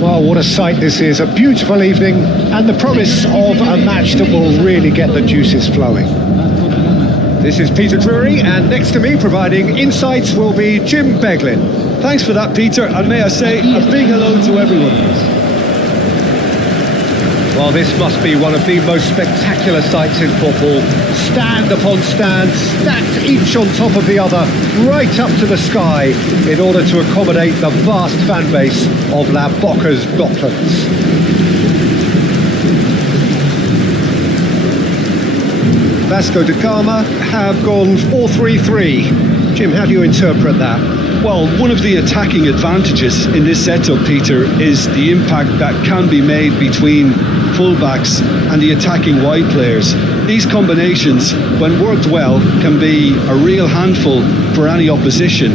Well, what a sight this is. A beautiful evening and the promise of a match that will really get the juices flowing. This is Peter Drury, and next to me providing insights will be Jim Beglin. Thanks for that, Peter, and may I say a big hello to everyone. Well, this must be one of the most spectacular sights in football. Stand upon stand, stacked each on top of the other, right up to the sky, in order to accommodate the vast fan base of La Boca's Docklands. Vasco da Gama have gone 4-3-3. Jim, how do you interpret that? Well, one of the attacking advantages in this setup, Peter, is the impact that can be made between fullbacks and the attacking wide players. These combinations, when worked well, can be a real handful for any opposition,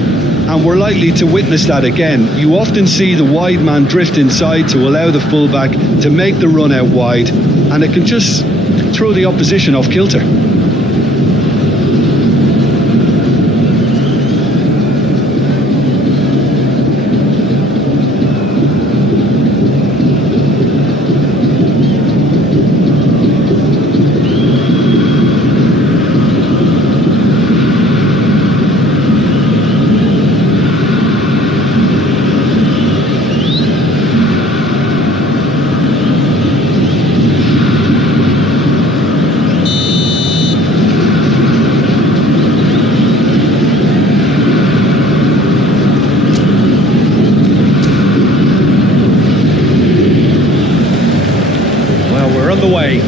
and we're likely to witness that again. You often see the wide man drift inside to allow the fullback to make the run out wide, and it can just throw the opposition off kilter. Way.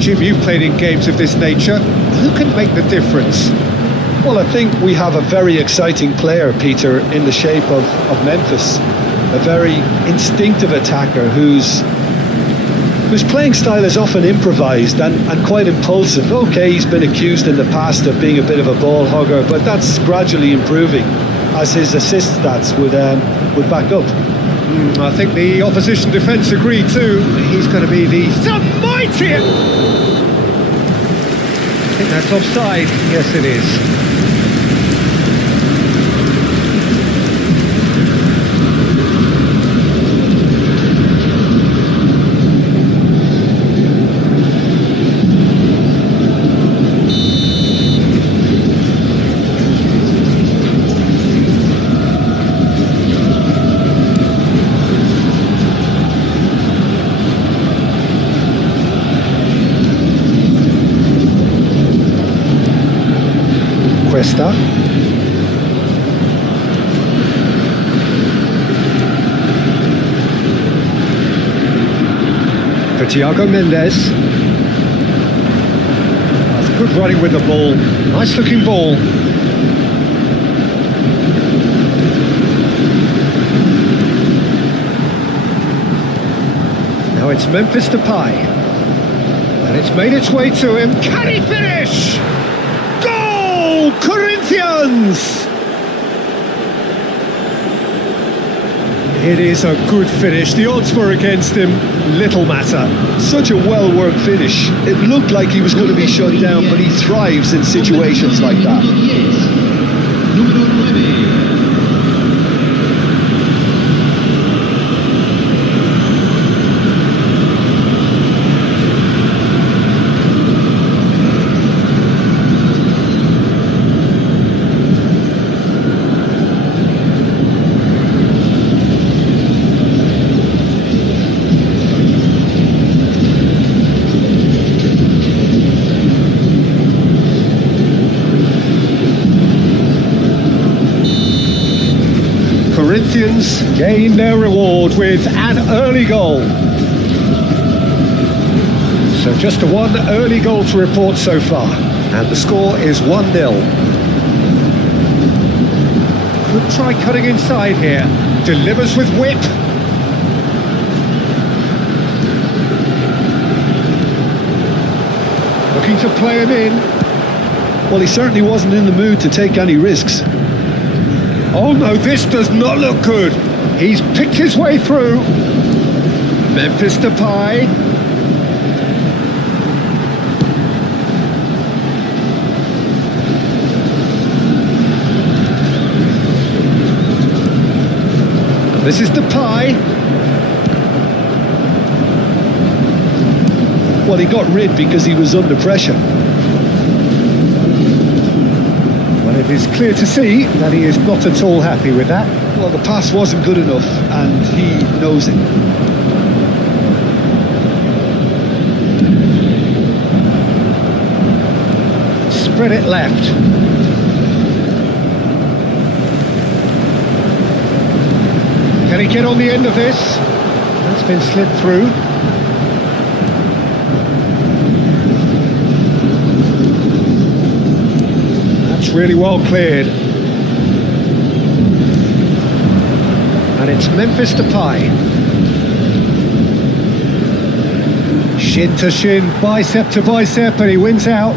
Jim, you've played in games of this nature. Who can make the difference? Well, I think we have a very exciting player, Peter, in the shape of Memphis. A very instinctive attacker whose playing style is often improvised and quite impulsive. Okay, he's been accused in the past of being a bit of a ball hogger, but that's gradually improving, as his assist stats would back up. I think the opposition defence agree too. He's going to be the mighty. I think that's offside. Yes, it is. For Thiago Mendes. That's good running with the ball. Nice looking ball. Now it's Memphis Depay. And it's made its way to him. Can he finish? Goal! Corinthians! It is a good finish. The odds were against him. Little matter. Such a well-worked finish. It looked like he was going to be shut down, but he thrives in situations like that. Corinthians gain their reward with an early goal. So just one early goal to report so far, and the score is 1-0. Could try cutting inside here. Delivers with whip. Looking to play him in. Well, he certainly wasn't in the mood to take any risks. Oh no, this does not look good. He's picked his way through. Memphis Depay. This is Depay. Well, he got rid because he was under pressure. Well, it is clear to see that he is not at all happy with that. Well, the pass wasn't good enough, and he knows it. Spread it left. Can he get on the end of this? That's been slipped through. That's really well cleared. And it's Memphis Depay. Shin to shin, bicep to bicep, and he wins out.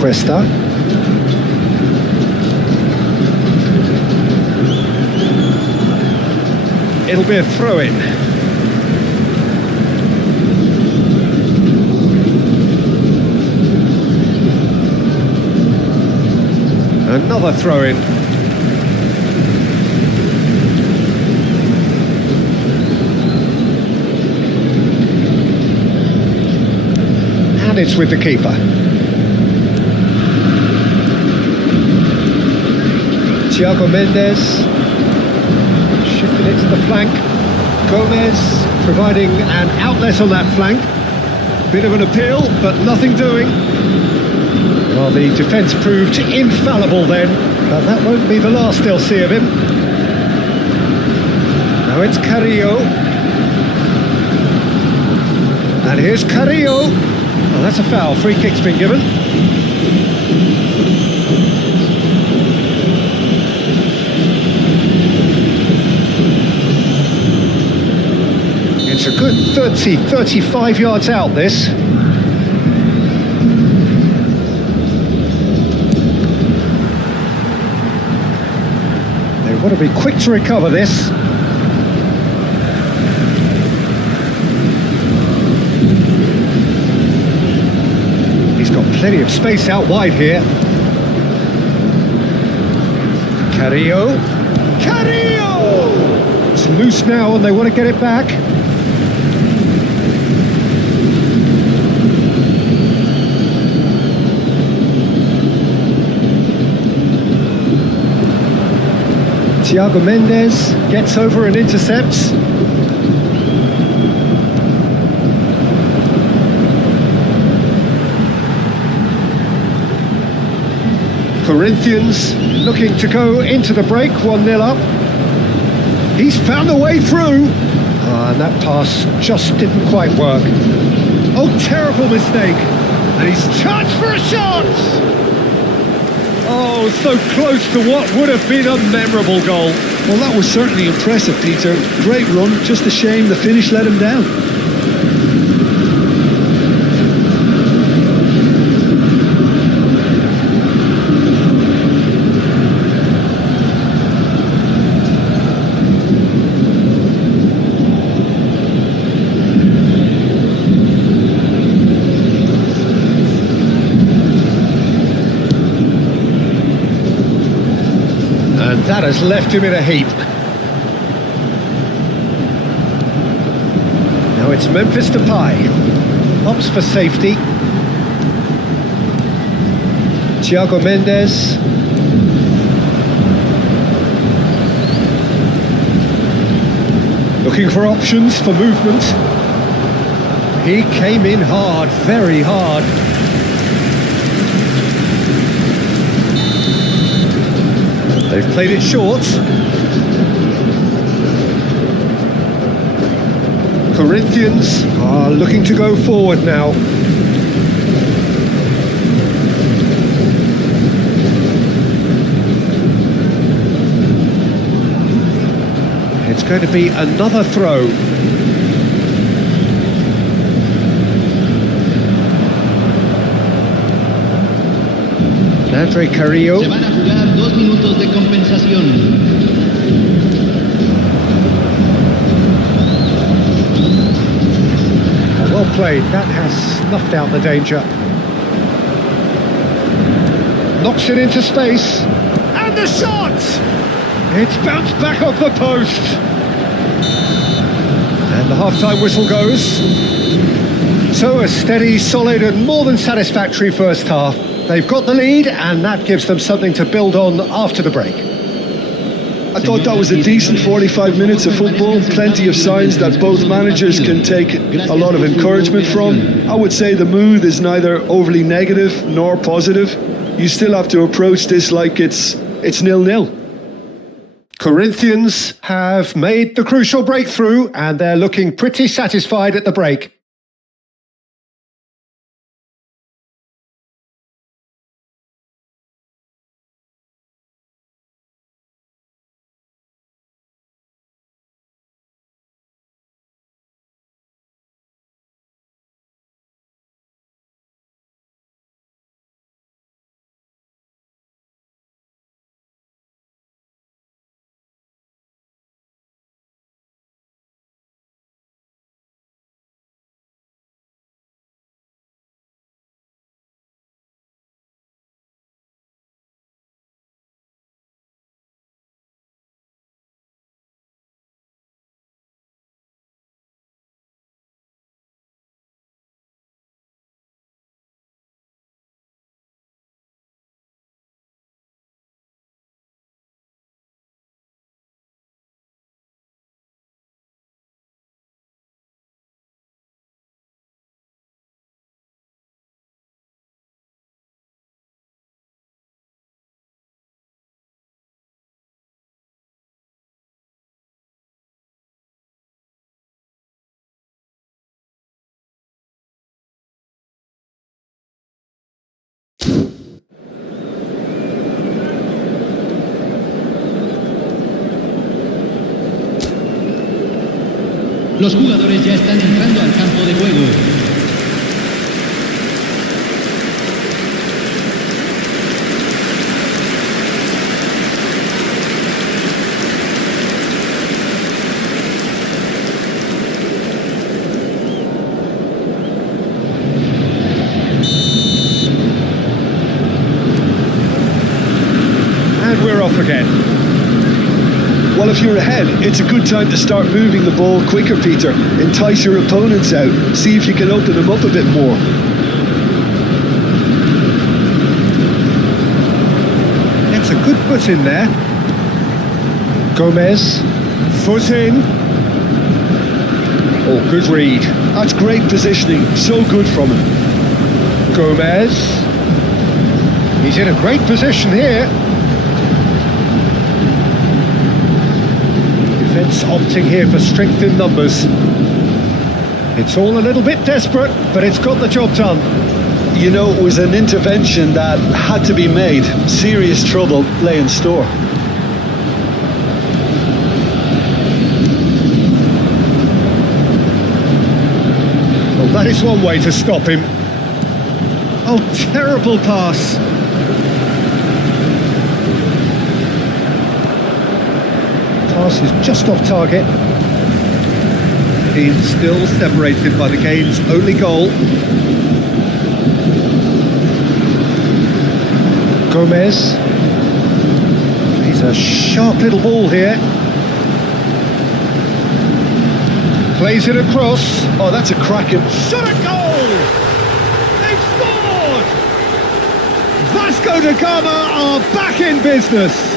Cuesta. It'll be a throw-in. Another throw-in. And it's with the keeper. Thiago Mendes shifting it to the flank. Gomez providing an outlet on that flank. Bit of an appeal, but nothing doing. Well, the defence proved infallible then, but that won't be the last they'll see of him. Now it's Carrillo. And here's Carrillo. Well, that's a foul. Free kick's been given. It's a good 30, 35 yards out, this. They want to be quick to recover this. He's got plenty of space out wide here. Carrillo. Carrillo! It's loose now and they want to get it back. Thiago Mendes gets over and intercepts. Corinthians looking to go into the break, 1-0 up. He's found a way through. And that pass just didn't quite work. Oh, terrible mistake. And he's charged for a shot. Oh, so close to what would have been a memorable goal. Well, that was certainly impressive, Peter. Great run, just a shame the finish let him down. And that has left him in a heap. Now it's Memphis Depay. Opts for safety. Thiago Mendes. Looking for options for movement. He came in hard, very hard. They've played it short. Corinthians are looking to go forward now. It's going to be another throw. Andre Carrillo. Se van a jugar 2 minutos de compensación. Well played, that has snuffed out the danger. Knocks it into space. And the shot! It's bounced back off the post. And the half-time whistle goes. So a steady, solid and more than satisfactory first half. They've got the lead and that gives them something to build on after the break. I thought that was a decent 45 minutes of football, plenty of signs that both managers can take a lot of encouragement from. I would say the mood is neither overly negative nor positive. You still have to approach this like it's 0-0. Corinthians have made the crucial breakthrough and they're looking pretty satisfied at the break. Los jugadores ya están entrando al campo de juego. And we're off again. Well, if you're ahead, it's a good time to start moving the ball quicker, Peter. Entice your opponents out. See if you can open them up a bit more. It's a good foot in there. Gomez, foot in. Oh, good read. That's great positioning. So good from him. Gomez. He's in a great position here. Defence opting here for strength in numbers. It's all a little bit desperate, but it's got the job done. You know, it was an intervention that had to be made. Serious trouble lay in store. Well, that is one way to stop him. Oh, terrible pass. Pass is just off target. He's still separated by the game's only goal. Gomez. He's a sharp little ball here. Plays it across. Oh, that's a cracking... Shot a goal! They've scored! Vasco da Gama are back in business.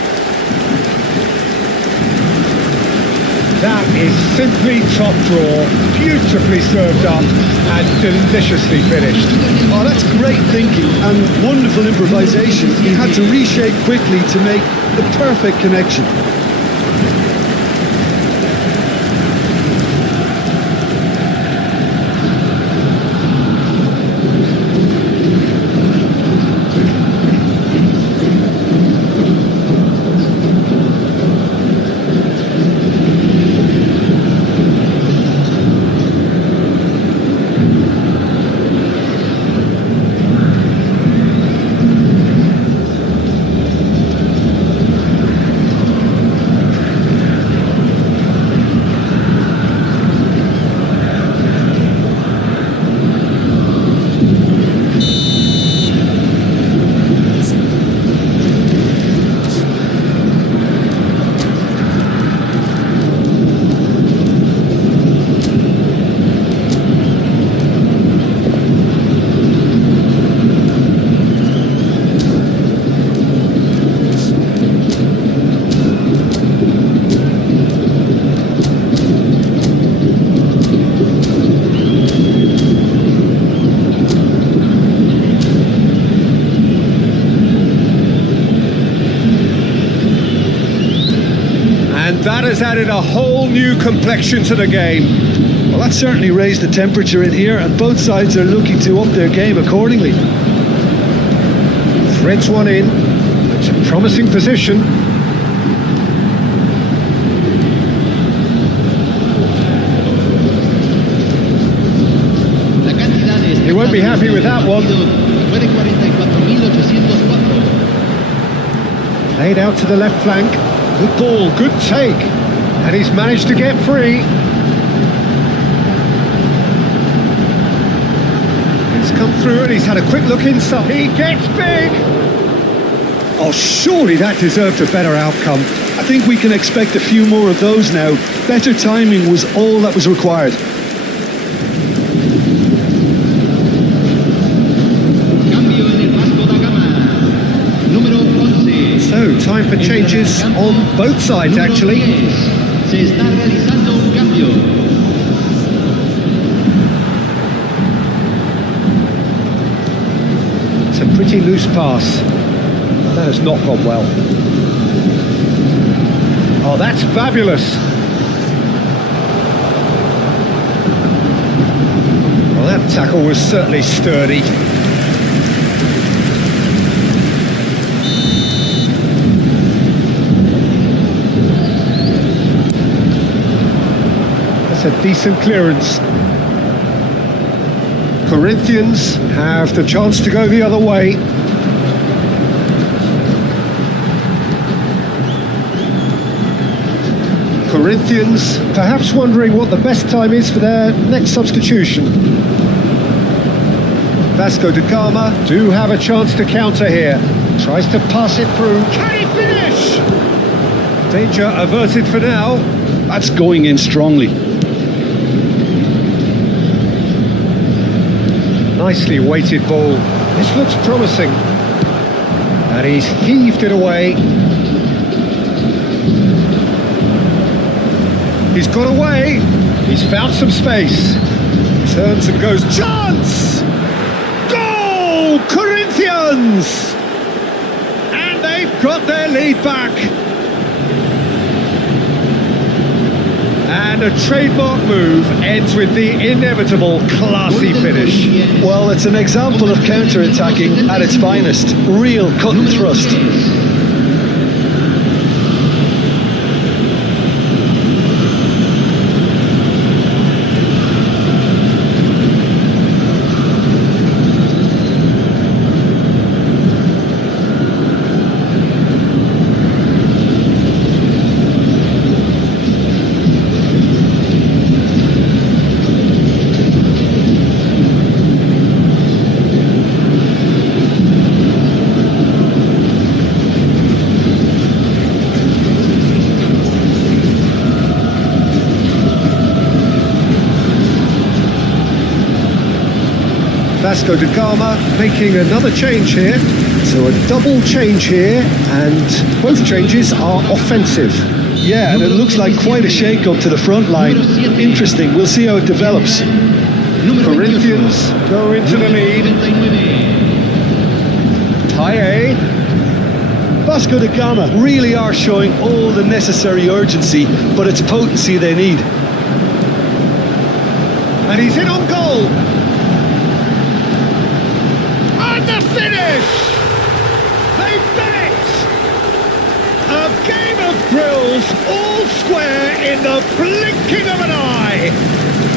That is simply top draw, beautifully served up and deliciously finished. Oh, that's great thinking and wonderful improvisation. He had to reshape quickly to make the perfect connection. That has added a whole new complexion to the game. Well, that certainly raised the temperature in here, and both sides are looking to up their game accordingly. Threads one in. It's a promising position. He won't be happy with that one. Played out to the left flank. Good ball, good take. And he's managed to get free. It's come through and he's had a quick look inside. He gets big! Oh, surely that deserved a better outcome. I think we can expect a few more of those now. Better timing was all that was required. So, time for changes on both sides, actually. It's a pretty loose pass. That has not gone well. Oh, that's fabulous. Well, that tackle was certainly sturdy. A decent clearance. Corinthians have the chance to go the other way. Corinthians perhaps wondering what the best time is for their next substitution. Vasco da Gama do have a chance to counter here. Tries to pass it through. Can he finish? Danger averted for now. That's going in strongly. Nicely weighted ball. This looks promising. And he's heaved it away. He's got away. He's found some space. Turns and goes. Chance! Goal! Corinthians! And they've got their lead back. And a trademark move ends with the inevitable classy finish. Well, it's an example of counter-attacking at its finest. Real cut and thrust. Vasco da Gama making another change here. So a double change here, and both changes are offensive. Yeah, and it looks like quite a shake-up to the front line. Interesting, we'll see how it develops. Corinthians go into the lead. Tie Vasco da Gama really are showing all the necessary urgency, but it's potency they need. And he's in on goal. The finish! They've done it! A game of thrills, all square in the blinking of an eye!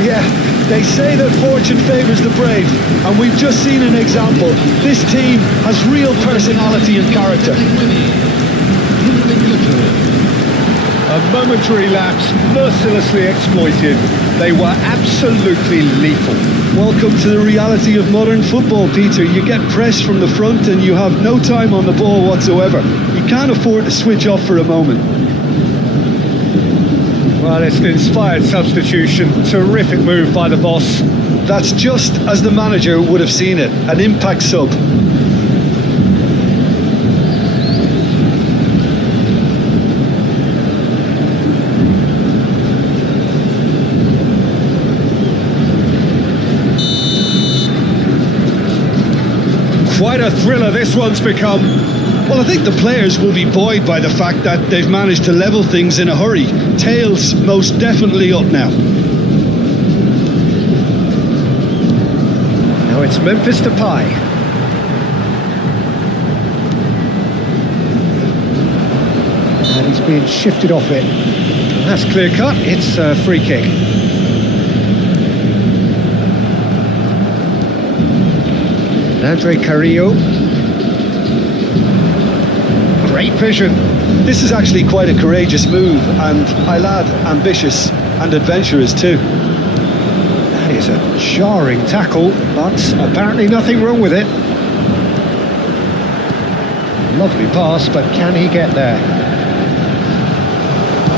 Yeah, they say that fortune favours the brave, and we've just seen an example. This team has real personality and character. A momentary lapse, mercilessly exploited. They were absolutely lethal. Welcome to the reality of modern football, Peter. You get pressed from the front and you have no time on the ball whatsoever. You can't afford to switch off for a moment. Well, it's an inspired substitution. Terrific move by the boss. That's just as the manager would have seen it. An impact sub. Quite a thriller this one's become. Well, I think the players will be buoyed by the fact that they've managed to level things in a hurry. Tails most definitely up now. Now it's Memphis Depay. And he's being shifted off it. That's clear cut, it's a free kick. Andre Carrillo. Great vision. This is actually quite a courageous move, and I lad ambitious and adventurous too. That is a jarring tackle, but apparently nothing wrong with it. Lovely pass, but can he get there?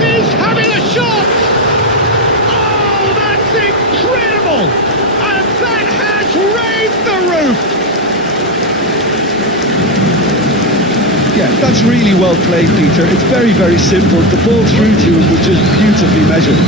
He's having a shot! Oh, that's incredible! And that has raised the roof! Yeah, that's really well played, Peter. It's very, very simple. The ball through to him was just beautifully measured.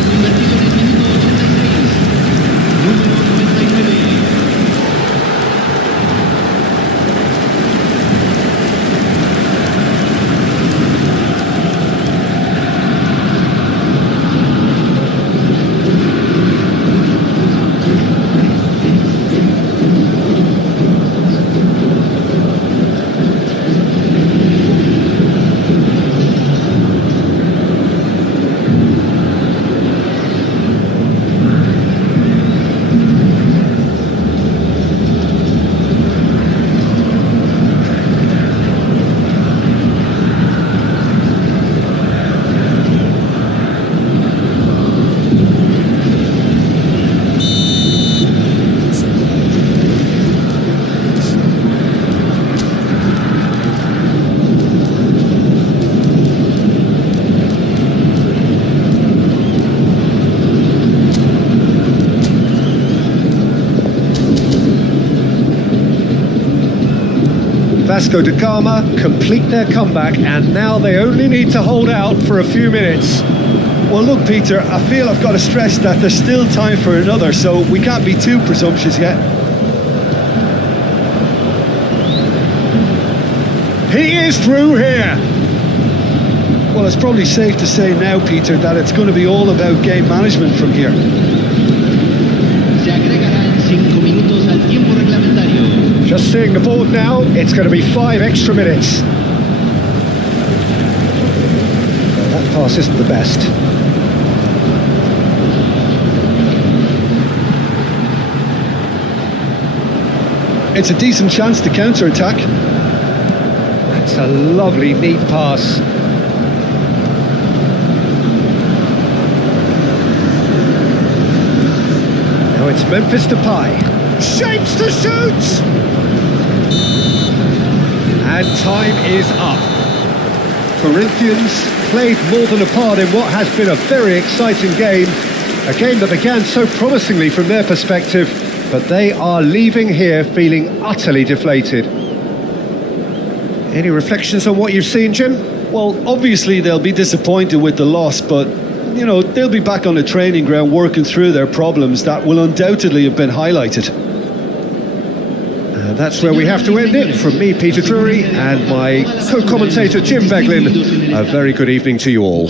Vasco da Gama complete their comeback, and now they only need to hold out for a few minutes. Well, look, Peter, I feel I've got to stress that there's still time for another, so we can't be too presumptuous yet. He is through here. Well, it's probably safe to say now, Peter, that it's going to be all about game management from here. Se agregarán 5 minutos al tiempo reglamentario. Just seeing the board now, it's going to be 5 extra minutes. That pass isn't the best. It's a decent chance to counter-attack. That's a lovely, neat pass. Now it's Memphis Depay. Shapes to shoot! And time is up. Corinthians played more than a part in what has been a very exciting game. A game that began so promisingly from their perspective, but they are leaving here feeling utterly deflated. Any reflections on what you've seen, Jim? Well, obviously they'll be disappointed with the loss, but, you know, they'll be back on the training ground working through their problems that will undoubtedly have been highlighted. That's where we have to end it. From me, Peter Drury, and my co-commentator, Jim Beglin, a very good evening to you all.